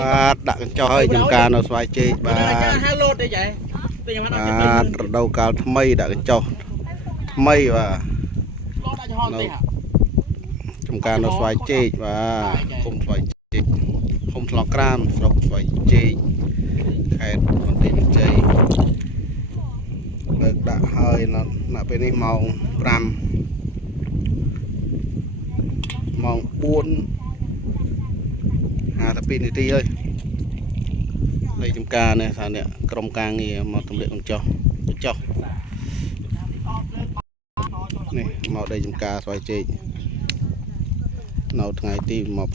បាទដាក់កញ្ចក់ឲ្យចំការនៅស្វាយជែកបាទរដូវកាលថ្មីដាក់កញ្ចក់ថ្មីបាទចំការនៅស្វាយជែកបាទឃុំស្វាយជែកឃុំថ្លក្រាមស្រុកស្វាយជែកខេត្តបន្ទាយមានជ័យលើកដាក់ហើយនៅពេលនេះម៉ោង5ម៉ោង4:52នាទីហើយលេខចំការនេះថាអ្នកក្រុមការងារមកទម្លាក់កញ្ចក់នេះមកដីចំការស្វាយជែកនៅថ្ងៃទី20ម៉ាន22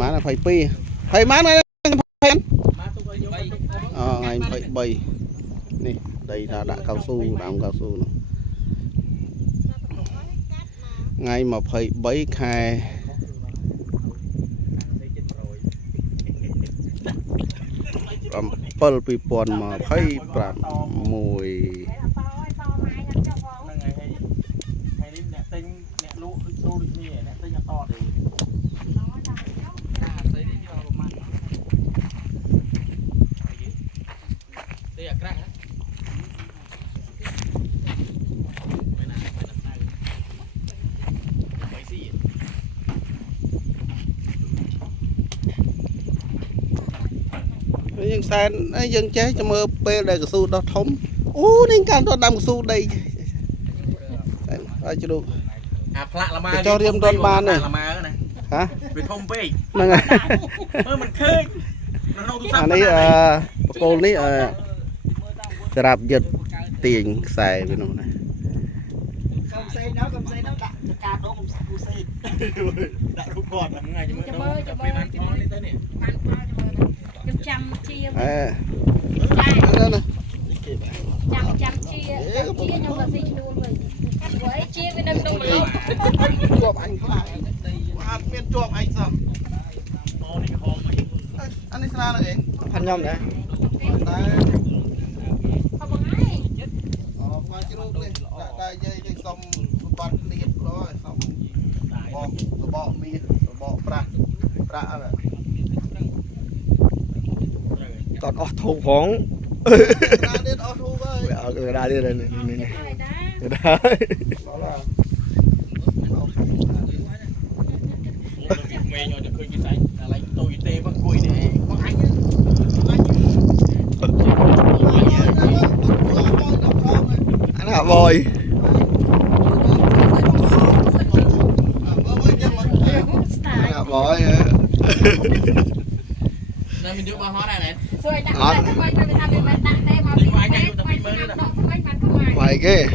ម៉ានថ្ងៃ23នេះដីថាដាក់កៅស៊ូដើមកៅស៊ូនោះថ្ងៃ23ខែយើងសែនយើងចេះចាំមើលពេលដែលកស៊ូដោះធំអូនេះការទៅដាំកស៊ូដីហើយជ្រូកអាផ្លាក់ល្មើចោះរៀមរត់បានទេល្មើណាហ៎វាធំពេកហ្នឹងហើយមើលមិនឃើញអានេះបកគោលនេះស្រាប់យឹតទាញខ្សែវានោះណាកុំផ្សេងដល់ដាក់ការដងកុំផ្សេងដាក់រូបគាត់ហ្នឹងហើយមើលទៅបានផលនេះទៅនេះបានផលខ្ញុំចាំជាចាំជាខ្ញុំក៏ស៊ីឈ្នួលវិញព្រោះជាវានៅក្នុងលោកជាប់អញខ្លាំងអត់មានជាប់អញសោះអូនេះហមអានេះស្រាហ្នឹងឯងផាន់ខ្ញុំដែរតែបងឯងអូបងជ្រូកនេះដាក់តែយើងសុំសម្បត្តិលៀបrồiសុំបកមាសបកប្រាក់អត់តអស់ធូបផងដាទៀតអស់ធូបហើយដាទៀតនេះដាមេញឲ្យទៅឃើញគេស្អែកតែឡៃតូយទេមកគួយនេះបងអញអាណាបយmình đưa bao hóa này này. Mày ghê.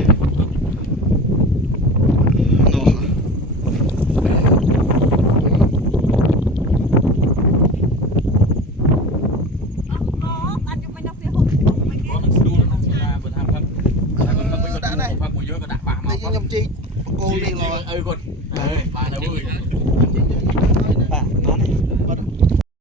Cô đi rồi. Ừ con. Bà nó vui. Bà nó.